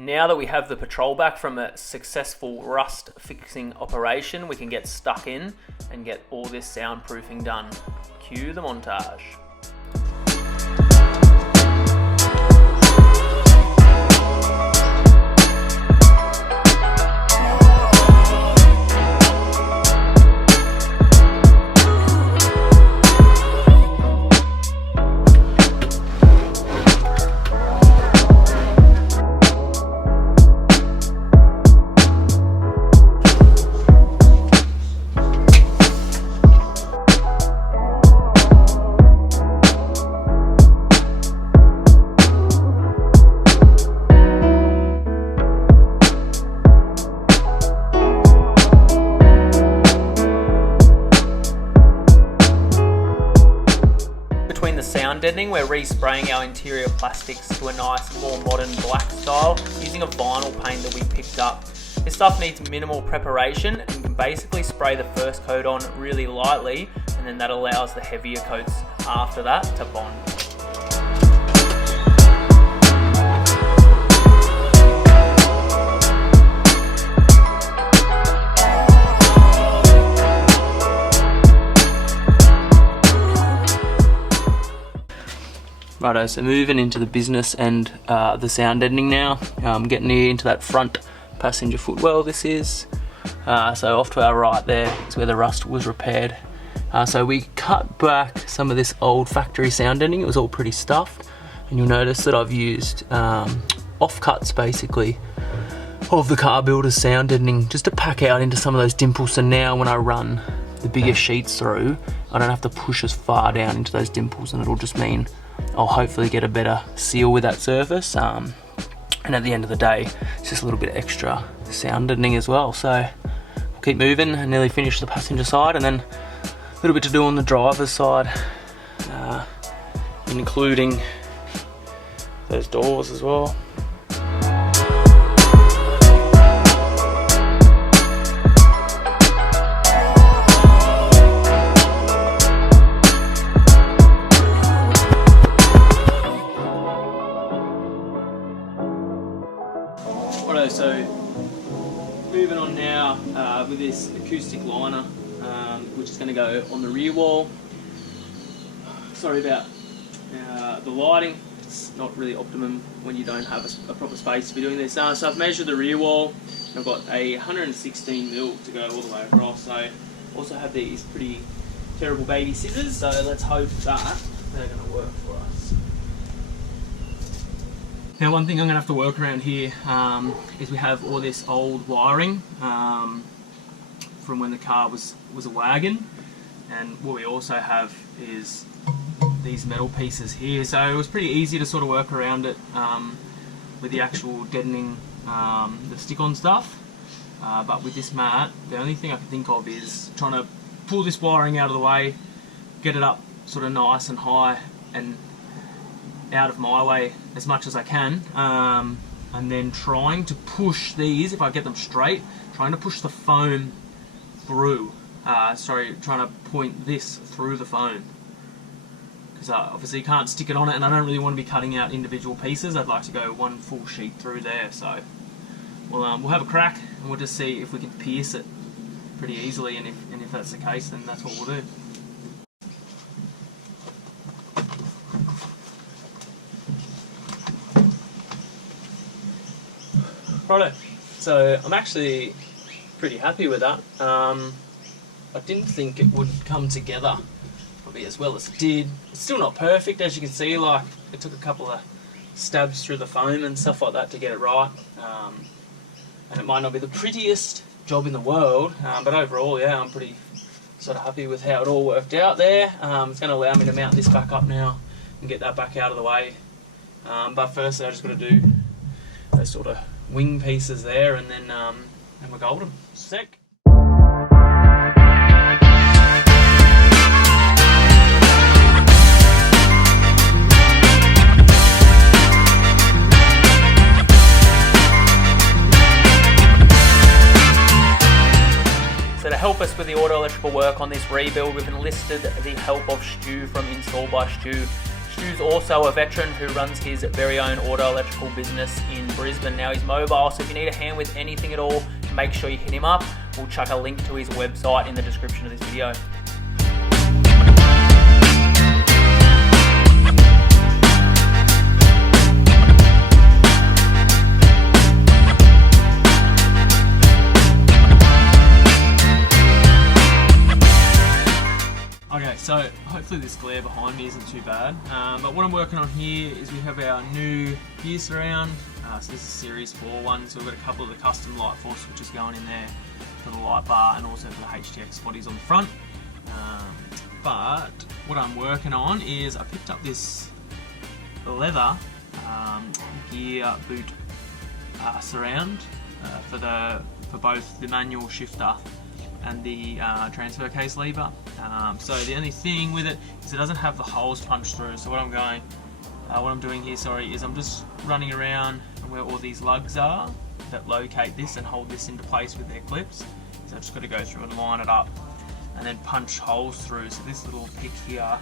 Now that we have the patrol back from a successful rust fixing operation, we can get stuck in and get all this soundproofing done. Cue the montage. Sound deadening, we're respraying our interior plastics to a nice, more modern black style using a vinyl paint that we picked up. This stuff needs minimal preparation and you can basically spray the first coat on really lightly, and then that allows the heavier coats after that to bond. Righto, so moving into the business and the sound deadening now. Getting here into that front passenger footwell this is. So off to our right there is where the rust was repaired. So we cut back some of this old factory sound deadening. It was all pretty stuffed. And you'll notice that I've used offcuts basically of the car builder's sound deadening just to pack out into some of those dimples. So now when I run the bigger sheets through, I don't have to push as far down into those dimples, and it'll just mean I'll hopefully get a better seal with that surface, and at the end of the day it's just a little bit extra sound deadening as well. So we'll keep moving and nearly finish the passenger side, and then a little bit to do on the driver's side, including those doors as well. So moving on now with this acoustic liner, which is going to go on the rear wall. Sorry about the lighting, it's not really optimum when you don't have a proper space to be doing this. So I've measured the rear wall, and I've got a 116mm to go all the way across. So I also have these pretty terrible baby scissors, so let's hope that they're going to work for us. Now, one thing I'm going to have to work around here is we have all this old wiring from when the car was a wagon, and what we also have is these metal pieces here. So it was pretty easy to sort of work around it with the actual deadening, the stick-on stuff. But with this mat, the only thing I can think of is trying to pull this wiring out of the way, get it up sort of nice and high and out of my way as much as I can, and then trying to push these, if I get them straight, trying to push the foam through, trying to point this through the foam, because obviously you can't stick it on it, and I don't really want to be cutting out individual pieces. I'd like to go one full sheet through there. So we'll have a crack and we'll just see if we can pierce it pretty easily, and if that's the case, then that's what we'll do. Righto, so I'm actually pretty happy with that. I didn't think it would come together probably as well as it did. It's still not perfect, as you can see. Like, it took a couple of stabs through the foam and stuff like that to get it right. And it might not be the prettiest job in the world, but overall, yeah, I'm pretty sort of happy with how it all worked out there. It's going to allow me to mount this back up now and get that back out of the way. But firstly, I just got to do those sort of wing pieces there, and then we're golden. Sick. So to help us with the auto electrical work on this rebuild, we've enlisted the help of Stu from Install by Stu. Stu's also a veteran who runs his very own auto electrical business in Brisbane. Now he's mobile, so if you need a hand with anything at all, make sure you hit him up. We'll chuck a link to his website in the description of this video. Okay, so hopefully this glare behind me isn't too bad, but what I'm working on here is we have our new gear surround. So this is Series 4 one, so we've got a couple of the custom light force switches going in there for the light bar and also for the HTX bodies on the front. But what I'm working on is I picked up this leather gear boot surround for both the manual shifter and the transfer case lever. So the only thing with it is it doesn't have the holes punched through. So what I'm doing here, is I'm just running around where all these lugs are that locate this and hold this into place with their clips. So I've just got to go through and line it up and then punch holes through. So this little pick here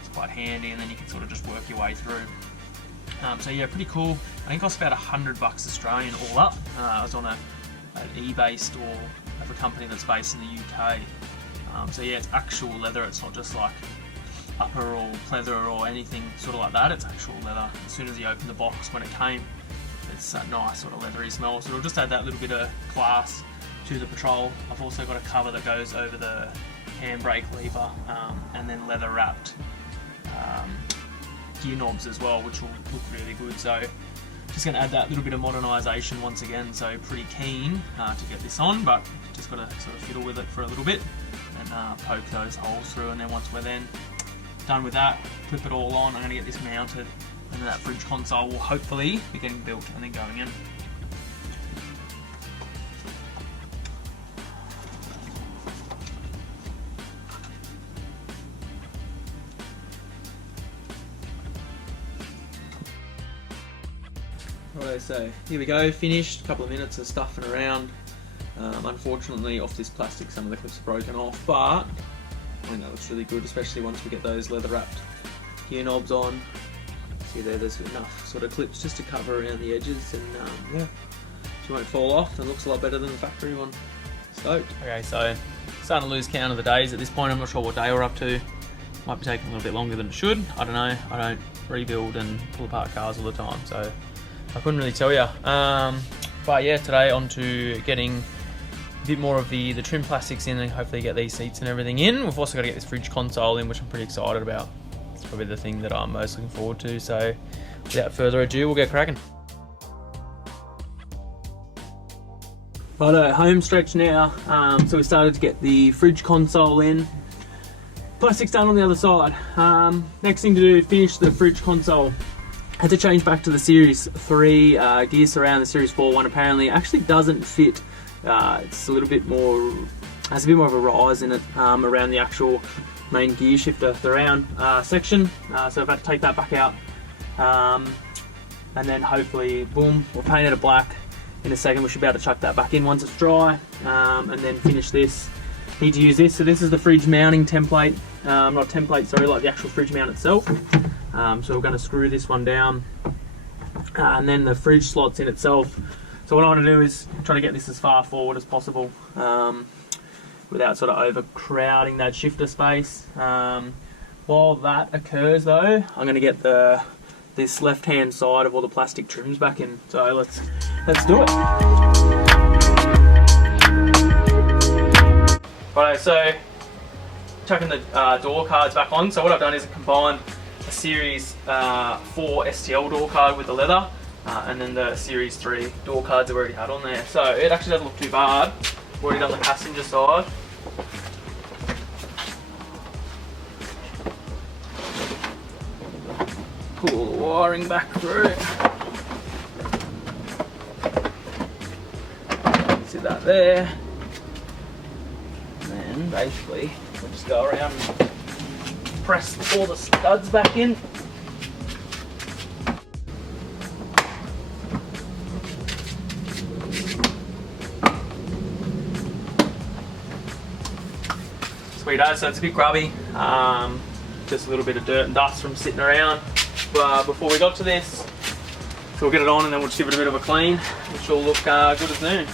is quite handy, and then you can sort of just work your way through. So yeah, pretty cool. I think it cost about $100 Australian all up. I was on an eBay store of a company that's based in the UK. So yeah, it's actual leather. It's not just like upper or pleather or anything sort of like that. It's actual leather. As soon as you open the box when it came, it's that nice sort of leathery smell. So it'll just add that little bit of class to the Patrol. I've also got a cover that goes over the handbrake lever, and then leather wrapped gear knobs as well, which will look really good. So just going to add that little bit of modernisation once again. So pretty keen to get this on, but just got to sort of fiddle with it for a little bit and poke those holes through. And then once we're then done with that, clip it all on. I'm going to get this mounted, and then that fridge console will hopefully be getting built and then going in. Alright, so here we go, finished. A couple of minutes of stuffing around. Unfortunately, off this plastic, some of the clips are broken off, but I think that looks really good, especially once we get those leather wrapped gear knobs on. See there's enough sort of clips just to cover around the edges, and yeah, she won't fall off. It looks a lot better than the factory one. Stoked. Okay, so starting to lose count of the days at this point. I'm not sure what day we're up to. Might be taking a little bit longer than it should. I don't know. I don't rebuild and pull apart cars all the time, so I couldn't really tell you. But yeah, today on to getting a bit more of the trim plastics in and hopefully get these seats and everything in. We've also got to get this fridge console in, which I'm pretty excited about. It's probably the thing that I'm most looking forward to. So without further ado, we'll get cracking. Righto, home stretch now. So we started to get the fridge console in. Plastic's done on the other side. Next thing to do, finish the fridge console. Had to change back to the Series 3 gear surround. The Series 4 one apparently actually doesn't fit. It's a little bit more, has a bit more of a rise in it around the actual main gear shifter, the round section. So I've had to take that back out, and then hopefully, boom, we'll paint it black in a second. We should be able to chuck that back in once it's dry, and then finish this. Need to use this. So this is the fridge mounting template, not template, sorry, like the actual fridge mount itself. So we're going to screw this one down, and then the fridge slots in itself. So what I want to do is try to get this as far forward as possible, without sort of overcrowding that shifter space. While that occurs though, I'm going to get this left hand side of all the plastic trims back in. So let's do it. Right, so chucking the door cards back on. So what I've done is combined a Series 4 STL door card with the leather, and then the Series 3 door cards I've already had on there. So it actually doesn't look too bad. I've already done the passenger side. Pull the wiring back through. See that there. And then basically we'll just go around and press all the studs back in. Sweet as, so it's a bit grubby, just a little bit of dirt and dust from sitting around. before we got to this. So we'll get it on and then we'll just give it a bit of a clean, which will look good as new.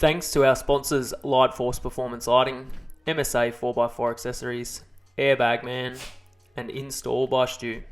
Thanks to our sponsors Light Force Performance Lighting, MSA 4x4 Accessories, Airbag Man, and Install by Stu.